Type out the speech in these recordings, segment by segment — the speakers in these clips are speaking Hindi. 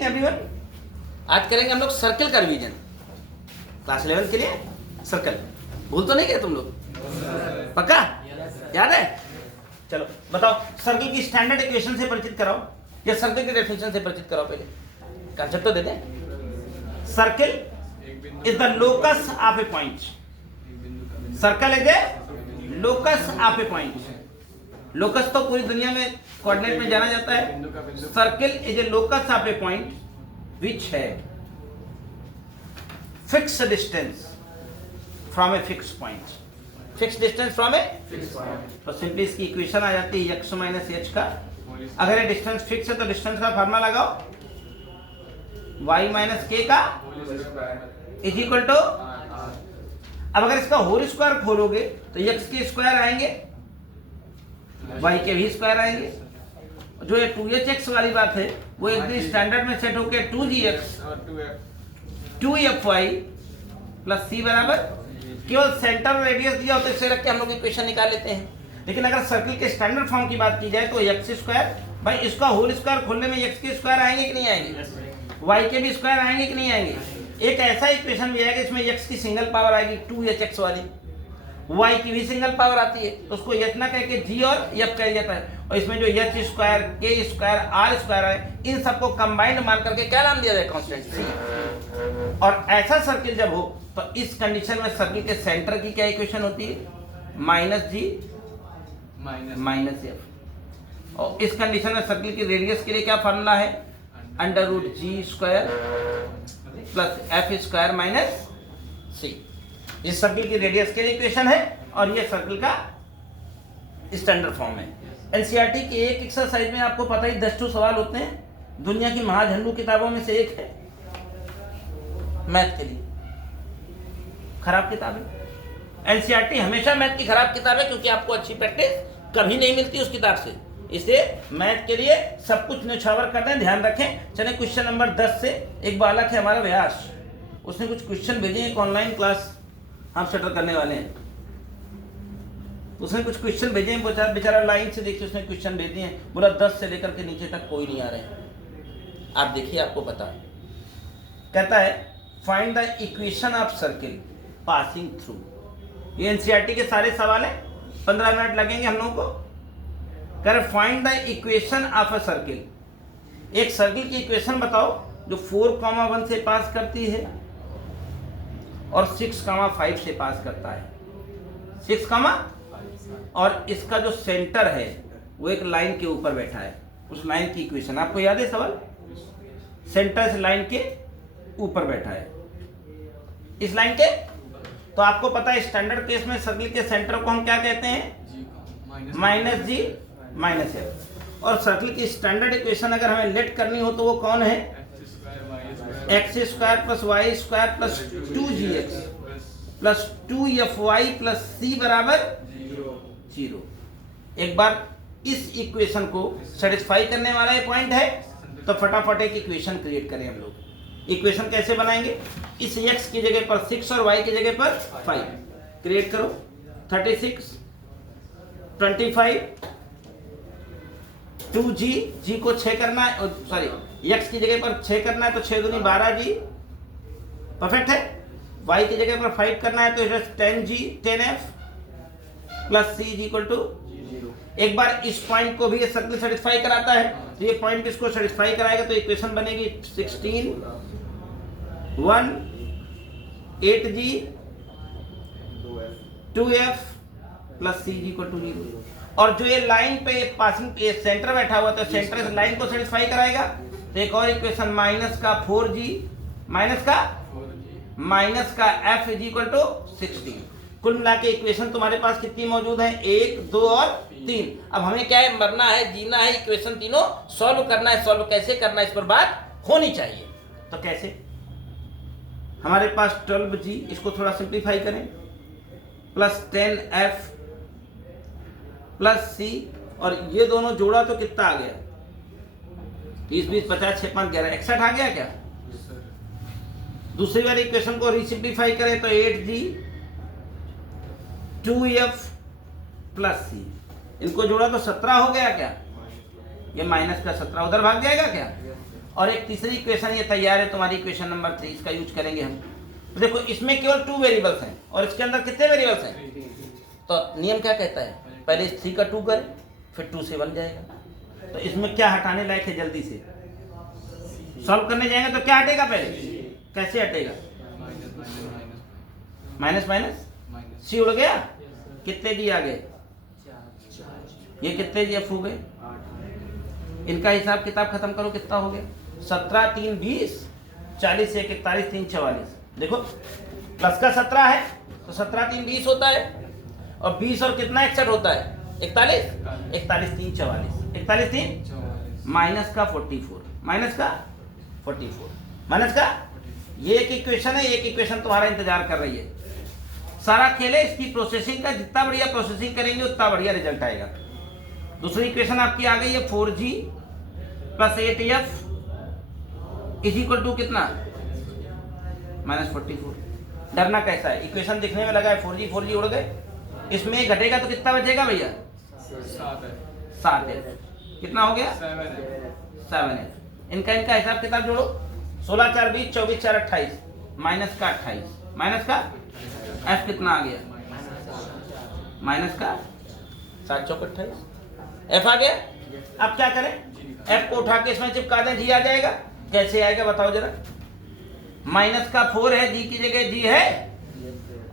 एवरीवन, आज करेंगे हम लोग सर्कल का रिवीजन। क्लास 11 के लिए सर्कल भूल तो नहीं गए तुम लोग? पक्का याद है? चलो बताओ, सर्कल की स्टैंडर्ड इक्वेशन से परिचित कराओ या सर्कल की डेफिनेशन से परिचित कराओ। पहले कंसेप्ट तो देते हैं। Circle is the locus of a point. Circle is a locus of a point. Locus तो पूरी दुनिया में कोऑर्डिनेट में जाना जाता है। Circle is a locus of a point which है fix distance from a fix point. Fix distance from a fix point, तो सिंपली इसकी इक्वेशन आ जाती है x माइनस h का। अगर ये डिस्टेंस फिक्स है तो डिस्टेंस का फार्मूला लगाओ, y माइनस k का इज इक्वल टू। अब अगर इसका होल स्क्वायर खोलोगे तो x के स्क्वायर आएंगे, y के भी स्क्वायर आएंगे। जो ये 2hx वाली बात है वो एकदम स्टैंडर्ड में सेट होके 2gx 2fy प्लस c बराबर, केवल सेंटर रेडियस दिया होता है इसे रख के हम लोग इक्वेशन निकाल लेते हैं। लेकिन अगर सर्कल के स्टैंडर्ड फॉर्म की बात की जाए तो x स्क्वायर, भाई इसका होल स्क्वायर खोलने में x के स्क्वायर आएंगे कि नहीं आएंगे, y के भी स्क्वायर आएंगे कि नहीं आएंगे। एक ऐसा इक्वेशन भी आएगा इसमें x की सिंगल पावर आएगी 2hx वाली, y की भी सिंगल पावर आती है, तो उसको h ना कह के g और f कह जाता है। और इसमें जो h square, k square, r square है, इन सबको कंबाइंड मान करके क्या नाम दिया जाए, कांस्टेंट c। और ऐसा सर्किल जब हो तो इस कंडीशन में सर्किल के सेंटर की क्या इक्वेशन होती है, माइनस जी माइनस एफ। और इस कंडीशन में सर्किल की रेडियस के लिए क्या फॉर्मूला है, under root g square plus f square minus c. इस सर्किल की रेडियस के लिए इक्वेशन है और ये सर्किल का स्टैंडर्ड फॉर्म है। एनसीईआरटी के एक एक्सरसाइज में आपको पता ही 10 सवाल होते हैं। दुनिया की महाझंडू किताबों में से एक है मैथ के लिए खराब किताब है। एनसीईआरटी हमेशा मैथ की खराब किताब है क्योंकि आपको अच्छी प्रैक्टिस कभी नहीं मिलती उस किताब से। इसलिए मैथ के लिए सब कुछ निछावर कर दें, ध्यान रखें। चलिए क्वेश्चन नंबर 10 से एक बालक है हमारा व्यास, उसने कुछ क्वेश्चन भेजे, एक ऑनलाइन क्लास हम सेटल करने वाले हैं। उसने कुछ क्वेश्चन भेजे हैं, बेचारा लाइन से देखिए उसने क्वेश्चन भेजे हैं, बोला 10 से लेकर के नीचे तक कोई नहीं आ रहे हैं। आप देखिए आपको पता है, कहता है find the equation of circle passing through. ये एनसीईआरटी के सारे सवाल हैं, 15 मिनट लगेंगे हम लोगों को। कह रहे find the equation of a circle. एक सर्किल की इक्वेशन बताओ जो 4,1 से पास करती है और 6,5 से पास करता है। 6, और इसका जो सेंटर है वो एक लाइन के ऊपर बैठा है। उस लाइन की इक्वेशन आपको याद है सवाल, सेंटर इस लाइन के ऊपर बैठा है, इस लाइन के। तो आपको पता है स्टैंडर्ड केस में सर्किल के सेंटर को हम क्या कहते हैं, माइनस जी माइनस एफ। और सर्किल की स्टैंडर्ड इक्वेशन अगर हमें लेट करनी हो तो वो कौन है, x square plus y square plus 2gx plus 2fy plus c बराबर 0। एक बार इस इक्वेशन को सेटिस्फाई करने वाला ये पॉइंट है तो फटाफट एक इक्वेशन क्रिएट करें हम लोग। इक्वेशन कैसे बनाएंगे, इस x की जगह पर 6 और y की जगह पर 5 क्रिएट करो। 36 25 2g, g को 6 करना है, सॉरी x की जगह पर 6 करना है तो 6 दूनी 12g, परफेक्ट है। y की जगह पर 5 करना है तो 10g 10f plus c is equal to 0। एक बार इस पॉइंट को भी ये सर्किल सेटिस्फाई कराता है तो ये पॉइंट इसको सेटिस्फाई कराएगा तो इक्वेशन बनेगी 16 1 8g 2f plus c equal to 0। और जो ये लाइन पे पासिंग ये सेंटर बैठा हुआ तो सेंटर इस लाइन को सेटिस्फाई कराएगा तो एक और इक्वेशन माइनस का 4g माइनस का f इज इक्वल टू 16। कुल मिला के इक्वेशन तुम्हारे पास कितनी मौजूद है, 1 2 और 3। अब हमें क्या है, मरना है जीना है, इक्वेशन तीनों सॉल्व करना है। सॉल्व कैसे करना है इस पर बात होनी चाहिए। तो कैसे, हमारे पास 12g, इसको थोड़ा सिंप्लीफाई करें, प्लस 10f प्लस c, और ये दोनों जोड़ा तो कितना आ गया, 30 20 50 6 5 11 61 आ गया क्या। दूसरी वाली इक्वेशन को रीसिंप्लीफाई करें तो 8g 2f प्लस c, इनको जोड़ा तो 17 हो गया क्या, ये माइनस का 17 उधर भाग जाएगा क्या। और एक तीसरी इक्वेशन ये तैयार है तुम्हारी इक्वेशन नंबर 3, इसका यूज करेंगे हम। तो देखो इसमें केवल 2 वेरिएबल्स हैं और इसके अंदर कितने वेरिएबल्स हैं? तो नियम क्या कहता है, पहले इस 3 का 2 करें फिर 2 से बन जाएगा। तो इसमें क्या हटाने लायक है, जल्दी से सॉल्व करने जाएंगे तो क्या हटेगा, पहले कैसे हटेगा? माइनस माइनस सी उड़ गया, कितने जी आ गए? ये कितने जी एफ हो गए? इनका हिसाब किताब खत्म करो, कितना हो गया? 17 3 20, 40 1 41 3 44। देखो प्लस का 17 है तो 17 3 20 होता है, और 20 और कितना 61 होता है? 41 41 3 44, 41 3 माइनस का 44, माइनस का 44, माइनस का ये एक इक्वेशन है, एक इक्वेशन तुम्हारा इंतजार कर रही है। सारा खेल है इसकी प्रोसेसिंग का, जितना बढ़िया प्रोसेसिंग करेंगे उतना बढ़िया रिजल्ट आएगा। दूसरी इक्वेशन आपकी आ गई है 4g plus 8f is equal to कितना? माइनस 44। डरना कैसा है, इक्वेशन दिखने में लगा है 4g उड़ गए, इसमें घटेगा तो कितना बचेगा भैया? 7f। कितना हो गया? 7f। इनका हिसाब किताब जोड़ो, 16 4 20, 24 4 28, माइनस का 28, माइनस का f कितना आ गया? माइनस का 7 चौक 28, f आ गया। अब क्या करें, f को उठा के इसमें चिपका दें, g आ जाएगा। कैसे आएगा बताओ जरा? माइनस का 4 है, g की जगह g है,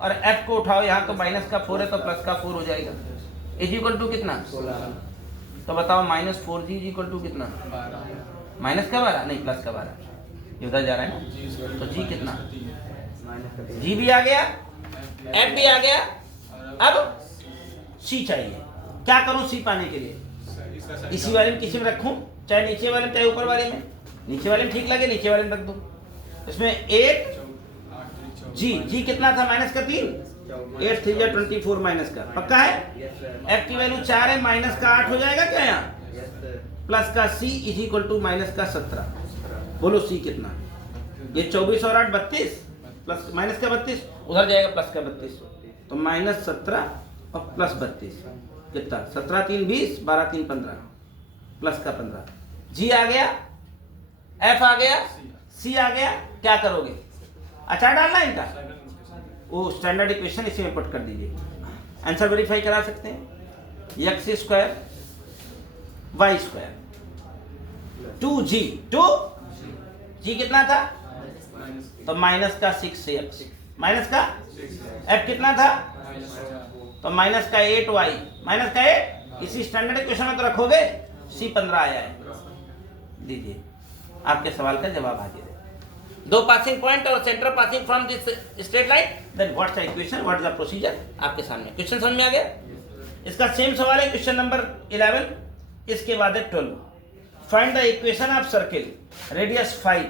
और f को उठाओ यहाँ तो माइनस का 4 है तो प्लस का 4 हो जाएगा। इज इक्वल टू कितना? तो बताओ minus 4g is equal to कितना? माइनस का 12 नहीं, प्लस का 12, ये उधर जा रहा है ना। तो g कितना? g भी आ गया, f भी आ गया। अब c चाहिए, क्या करूं c पाने के लिए? इसी वाले में किसी में रखूं, चाहे नीचे वाले में चाहे ऊपर वाले में? नीचे वाले में ठीक लगे, नीचे वाले में रख दो। इसमें 8 जी कितना था? माइनस का 3, 8 3 या 24 माइनस का, पक्का है? f की वैल्यू 4 है, माइनस का 8 हो जाएगा क्या यहाँ? प्लस का c is equal to minus का 17। बोलो c कितना? ये 24 और 8 32, प्लस माइनस का 32 उधर जाएगा, प्लस का 32, तो माइनस 17 और प्लस 32 कितना? 17 3 20, 12 3 15, प्लस का 15। जी आ गया, एफ आ गया, सी आ गया। क्या करोगे? अचार डालना है इनका, वो स्टैंडर्ड इक्वेशन इसी में पुट कर दीजिए। आंसर वेरीफाई करा सकते हैं। X square Y square 2g, 2g कितना था? तो माइनस का 6x, माइनस का f कितना था? तो माइनस का 8y, माइनस का 8। इसी स्टैंडर्ड इक्वेशन में तो रखोगे, c15 आया है। दीजिए, आपके सवाल का जवाब हाजिर है। दो पासिंग पॉइंट और centre passing from this straight line, then what's the equation, what is the procedure, आपके सामने। क्वेश्चन समझ में आ गया? इसका सेम सवाल है क्वेश्चन नंबर 11, इसके बाद है 12। Find the equation of circle radius 5।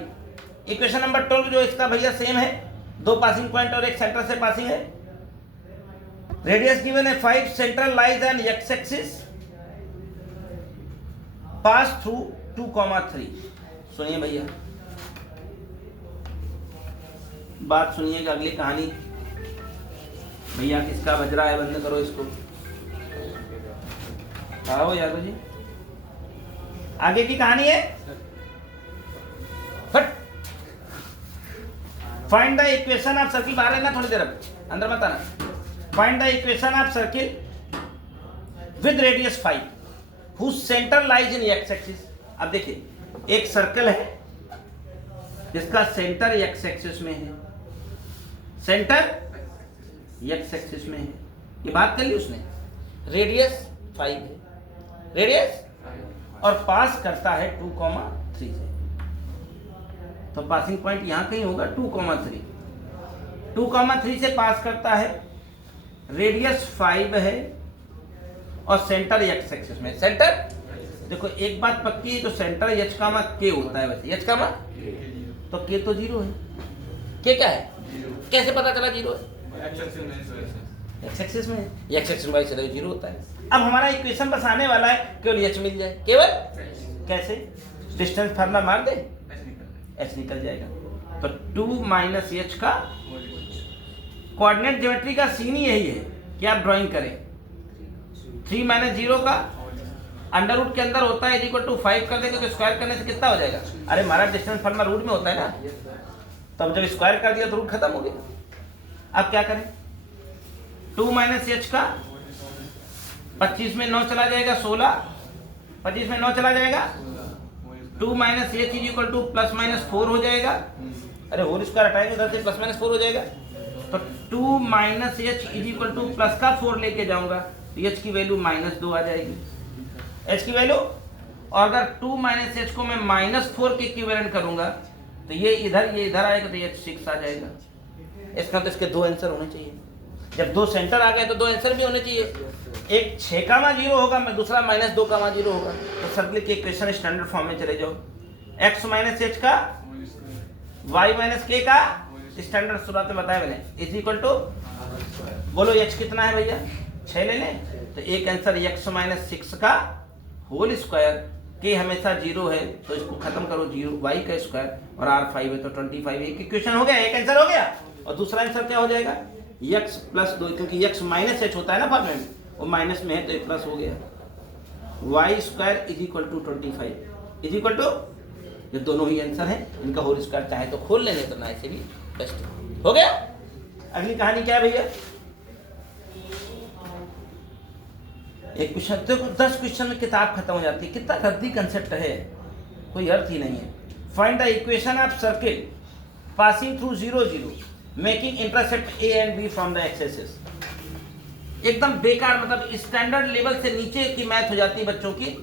Equation number 12 जो इसका भैया सेम है, दो पासिंग पॉइंट और एक सेंटर से पासिंग है। रेडियस गिवन है 5, centre lies on x axis, pass through 2,3। सुनिए भैया, बात सुनिएगा, अगली कहानी। भैया किसका बज रहा है, बंद करो इसको। आओ यादव जी, आगे की कहानी है। फट find the equation of circle, बाहर रहना थोड़ी देर, अंदर मत आना। Find the equation of circle with radius 5 whose centre lies in x axis. अब देखिए, एक सर्कल है जिसका सेंटर एक्स एक्सिस में है, सेंटर एक्स एक्सिस में है, ये बात कर ली उसने। रेडियस 5 है, रेडियस, और पास करता है 2,3 से। तो पासिंग पॉइंट यहां कहीं होगा 2,3, 2,3 से पास करता है, रेडियस 5 है और सेंटर एक्स एक्सिस में। सेंटर देखो, एक बात पक्की है, जो सेंटर एच कामा के होता है, वैसे एच कामा तो के तो 0 है। के क्या है? कैसे पता चला 0 है? एक्स एक्सिस में है, एक्स एक्सिस वाई चला 0 होता है। अब हमारा इक्वेशन बस आने वाला है, केवल एच मिल जाए, केवल कैसे? डिस्टेंस फार्मूला मार दे, एच निकल जाएगा। तो 2 माइनस एच का कोऑर्डिनेट ज्योमेट्री का सीन ही यही है कि आप ड्राइंग करें। 3 माइनस 0 का, अंडर रूट के अंदर होता है इक्वल टू 5 कर देंगे तो स्क्वायर करने से कितना हो जाएगा? अरे हमारा डिस्टेंस फॉर्मूला रूट में होता है ना, तो अब जब स्क्वायर कर दिया तो रूट खत्म हो गया। अब क्या करें? 2 माइनस एच का 25 में 9 चला जाएगा 16, 25 में 9 चला जाएगा 2 minus H is equal two plus minus 4 हो जाएगा। अरे होल स्क्वायर हटाएंगे उधर से प्लस माइनस 4 हो जाएगा, तो 2 minus H is equal two plus का 4 लेके जाऊंगा तो एच की वैल्यू -2 आ जाएगी, एच की वैल्यू। और अगर 2 माइनस एच को मैं -4 के इक्विवेलेंट करूंगा तो ये इधर आएगा तो एच 6 आ जाएगा। इसका तो इसके दो आंसर होने चाहिए। जब दो सेंटर आ गए तो दो आंसर भी होने चाहिए, एक 6,0 होगा, मैं दूसरा -2,0 होगा। तो सर्किल के इक्वेशन स्टैंडर्ड फॉर्म में चले जाओ, x माइनस एच का y माइनस के का स्टैंडर्ड शुरुआत में बताया मैंने इज इक्वल टू, बोलो h कितना है भैया? 6 ले लें तो एक आंसर x माइनस 6 का होल स्क्वायर, के हमेशा 0 है तो इसको खत्म करो 0, y का स्क्वायर और r 5 है तो 25। एक इक्वेशन हो गया, एक आंसर हो गया। और दूसरा आंसर क्या हो जाएगा? x प्लस 2, क्योंकि x माइनस एच होता है ना फॉर्मूले में, वो माइनस में है तो एक प्लस हो गया। y square is equal to 25 is equal to, ये दोनों ही आंसर हैं, इनका होल स्क्वायर चाहे तो खोल लेंगे तो ना ऐसे भी बेस्ट हो गया। अगली कहानी क्या है भैया? एक क्वेश्चन देखो, 10 क्वेश्चन में किताब खत्म हो जाती है। कितना गंदी कंसेप्ट है, कोई अर्थ ही नहीं है। Find the equation of circle passing through 0 0 making intercept a and b from the axes. एकदम बेकार, मतलब स्टैंडर्ड लेवल से नीचे की मैथ हो जाती है बच्चों की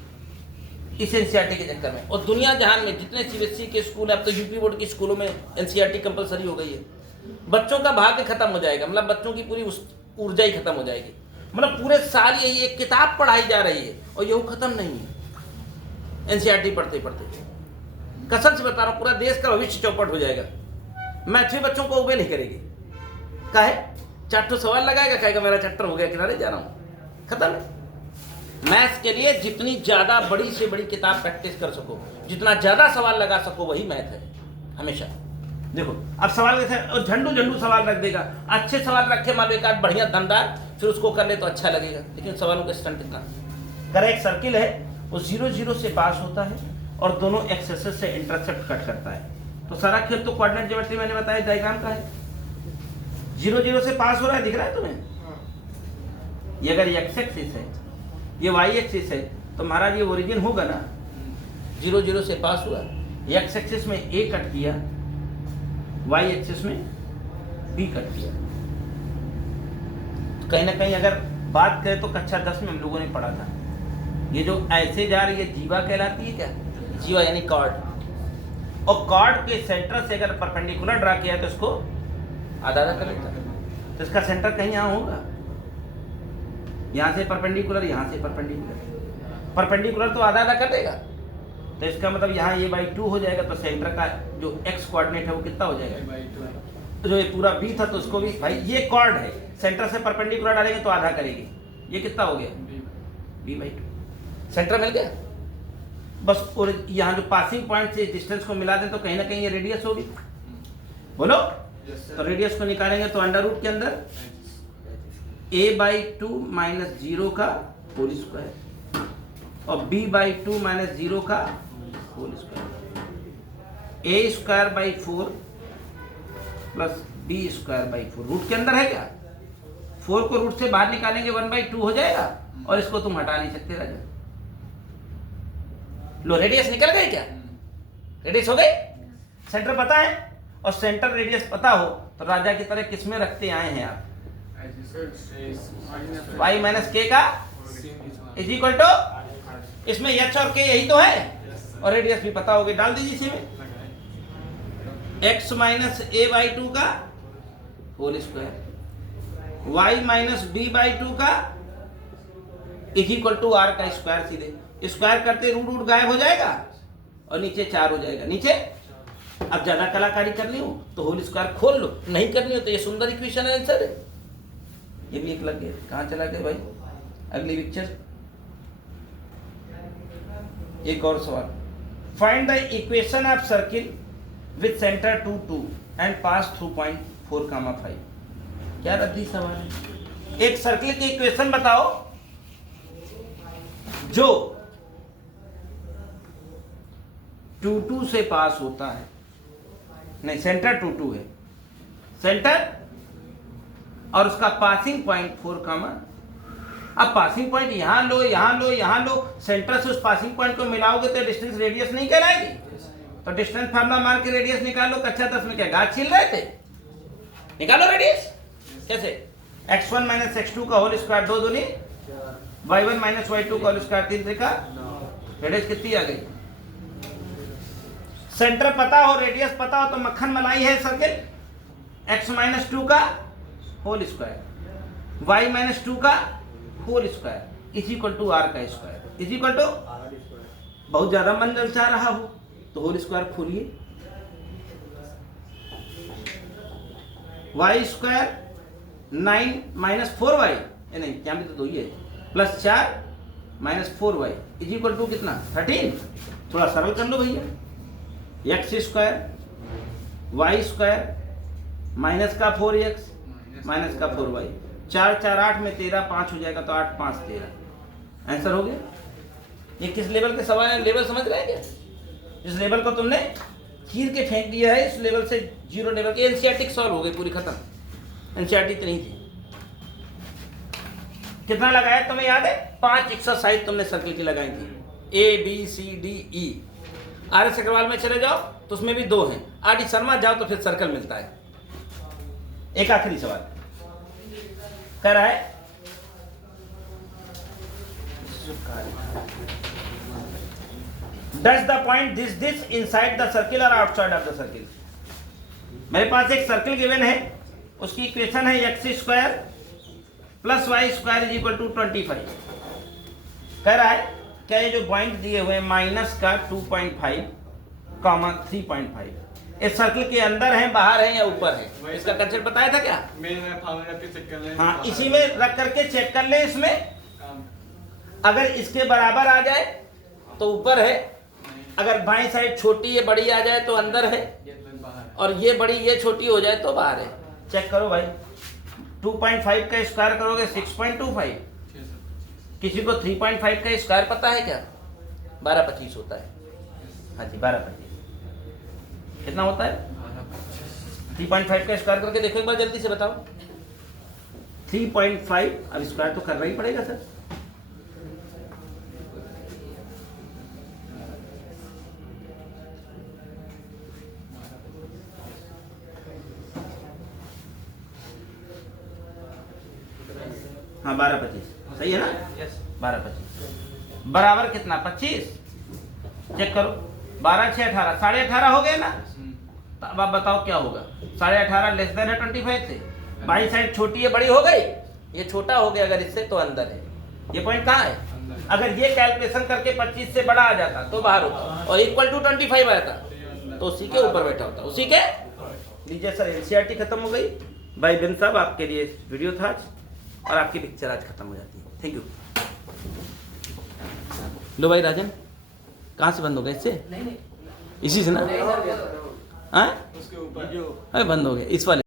इस एनसीईआरटी के चक्कर में। और दुनिया जहान में जितने सीबीएसई के स्कूल है, अब तो यूपी बोर्ड के स्कूलों में एनसीईआरटी कंपलसरी हो गई है। बच्चों का भाग्य खत्म हो जाएगा, मतलब बच्चों की पूरी ऊर्जा ही खत्म हो जाएगी। मतलब पूरे साल यही एक किताब पढ़ाई जा रही है और यही खत्म नहीं है। एनसीईआरटी पढ़ते पढ़ते कसम से बता रहा हूँ, पूरा देश का भविष्य चौपट हो जाएगा। मैथ भी बच्चों को उबे नहीं करेगी। काहे? 4 सवाल लगाएगा, कहेगा मेरा चैप्टर हो गया, किनारे जा रहा हूँ, खत्म है। मैथ्स के लिए जितनी ज्यादा बड़ी से बड़ी किताब प्रैक्टिस कर सको, जितना ज्यादा सवाल लगा सको, वही मैथ है हमेशा। देखो अब सवाल कैसे, और झंडू सवाल रख देगा, अच्छे सवाल रखे, मान लो एक आध बढ़िया दमदार, फिर उसको कर ले तो अच्छा लगेगा, लेकिन सवालों का स्टैंड कितना। अगर एक सर्किल है वो 0 0 से पास होता है और दोनों एक्सेसेस से इंटरसेप्ट कट करता है, तो सारा खेल तो कोऑर्डिनेट ज्योमेट्री मैंने बताया डायग्राम का है। 0 0 से पास हो रहा है, दिख रहा है तुम्हें? ये अगर एक्स एक्सिस है, ये वाई एक्सिस है, तो महाराज ये ओरिजिन होगा ना, 0 0 से पास हुआ, एक्स एक्सिस में ए कट किया, वाई एक्सिस में बी कट किया। तो कहीं ना कहीं अगर बात करें तो कक्षा 10 में हम लोगों ने पढ़ा था, ये जो ऐसे जा रही है जीवा कहलाती है। क्या जीवा? यानी कॉर्ड। और कॉर्ड के सेंटर से अगर परपेंडिकुलर ड्रा किया तो इसको आधा आधा कर लेता है, तो इसका सेंटर कहीं यहाँ होगा, यहाँ से परपेंडिकुलर, यहाँ से परपेंडिकुलर, परपेंडिकुलर तो आधा आधा कर देगा, तो इसका मतलब यहाँ ये बाई 2 हो जाएगा। तो सेंटर का जो x कोऑर्डिनेट है वो कितना हो जाएगा? तो जो ये पूरा b था तो उसको भी, भाई ये कॉर्ड है, सेंटर से परपेंडिकुलर डालेंगे तो आधा करेगी, ये कितना हो गया? b/2। सेंटर मिल गया बस। और यहाँ जो पासिंग पॉइंट से डिस्टेंस को मिला दें तो कहीं ना कहीं ये रेडियस होगी, बोलो। तो रेडियस को निकालेंगे तो अंडर रूट के अंदर a/2 माइनस 0 का होल स्क्वायर और b/2 माइनस 0 का whole square, a square by 4 plus b square by 4। Root के अंदर है क्या? 4 को रूट से बाहर निकालेंगे 1/2 हो जाएगा, और इसको तुम हटा नहीं सकते राजा। लो रेडियस निकल गई क्या? रेडियस हो गई, सेंटर पता है, और सेंटर रेडियस पता हो तो राजा की तरह किसमें रखते आए हैं आप? y माइनस के का इज इक्वल टू, इसमें h और k यही तो है, और रेडियस भी पता होगी, डाल दीजिए इसी में x माइनस a/2 का whole square, y minus b/2 का इज इक्वल टू r का स्क्वायर। सीधे स्क्वायर करते रूट रूट गायब हो जाएगा और नीचे 4 हो जाएगा। नीचे अब ज्यादा कलाकारी करनी हो तो होल स्क्वायर खोल लो, नहीं करनी हो तो ये सुंदर इक्वेशन है, आंसर है। ये भी एक लग गया, कहाँ चला गया भाई? अगली पिक्चर, एक और सवाल। Find the equation of circle with centre 2 2 and pass through point 4,5। क्या रद्दी सवाल है? एक सर्किल की इक्वेशन बताओ जो 2 से पास होता है, नहीं सेंटर 2 है, सेंटर और उसका पासिंग पॉइंट 4, अब पासिंग पॉइंट यहाँ लो, यहाँ लो, यहाँ लो, सेंटर से उस पासिंग पॉइंट को मिलाओगे तो डिस्टेंस रेडियस नहीं कहलाएगी। तो डिस्टेंस फार्मूला मार के रेडियस निकालो। कक्षा 10 में क्या गाछ छील रहे थे? निकालो रेडियस। कैसे? x1 माइनस x2 का होल स्क्वायर 2 दूनी y1 माइनस y2 का होल स्क्वायर 3 त्रिका। रेडियस कितनी आ गई? सेंटर पता हो, रेडियस पता हो तो मक्खन मलाई है सर्किल। x माइनस 2 का होल स्क्वायर, y माइनस 2 का whole square is equal to r का स्क्वायर इज इक्वल टू, बहुत ज्यादा मन ललचा रहा हो तो होल स्क्वायर खोलिए, y स्क्वायर 9 माइनस 4y, नहीं क्या भी तो 2 ही है, plus 4 minus 4y is equal to कितना? 13। थोड़ा सरल कर लो भैया। x square y square minus का 4x माइनस का 4y, 4 4 8 में 13, 5 हो जाएगा तो 8 5 13। आंसर हो गया। ये किस लेवल के सवाल है? लेवल समझ रहे हैं क्या? इस लेवल को तुमने चीर के फेंक दिया है, इस लेवल से 0 लेवल के एनसीईआरटी सॉल्व हो गई पूरी, खत्म। एनसीईआरटी तो नहीं थी। कितना लगाया तुम्हें याद है? 5 एक्सरसाइज तुमने सर्किल की लगाई थी, A B C D E। RS Agarwal में चले जाओ तो उसमें भी 2 हैं, RD शर्मा जाओ तो फिर सर्कल मिलता है। एक आखिरी सवाल कह रहा है, does the point this inside the circle और आउटसाइड ऑफ द सर्किल। मेरे पास एक सर्किल गिवन है, उसकी इक्वेशन है x square plus y square is equal to 25। कह रहा है क्या ये जो पॉइंट दिए हुए माइनस का 2.5 कॉमा 3.5 इस सर्किल के अंदर है, बाहर है या ऊपर है? इसका कंसेप्ट बताया था क्या? हाँ, इसी में रख करके चेक कर ले। इसमें अगर इसके बराबर आ जाए तो ऊपर है, अगर बाईं साइड छोटी है बड़ी आ जाए तो अंदर है, और ये बड़ी ये छोटी हो जाए तो बाहर है। चेक करो भाई, 2.5 का स्क्वायर करोगे 6.25। किसी को 3.5 का स्क्वायर पता है क्या? 1225 होता है। हाँ जी, 1225 कितना होता है? 3.5 का स्क्वायर करके देखो एक बार, जल्दी से बताओ। 3.5, अब स्क्वायर तो करना ही पड़ेगा सर। हाँ 1225 सही है ना? 1225 बराबर कितना? 25। चेक करो, 12 6 18, 18.5 हो गए ना? अब आप बताओ क्या होगा? 18.5 लेस देन है 25 से, बाई साइड छोटी है बड़ी हो गई, ये छोटा हो गया अगर इससे तो अंदर है। ये पॉइंट कहाँ है? अगर ये कैलकुलेशन करके 25 से बड़ा आ जाता तो बाहर होता, और इक्वल टू 25 आया था तो उसी के ऊपर बैठा होता, उसी के। लीजिए सर, एनसीईआरटी खत्म हो गई। भाई बिन साहब आपके लिए वीडियो था आज, और आपकी पिक्चर आज खत्म हो जाती है। Thank you. लो भाई राजन, कहाँ से बंद हो गया? इससे? नहीं, इसी से ना? हाँ, अरे बंद हो गया इस वाले।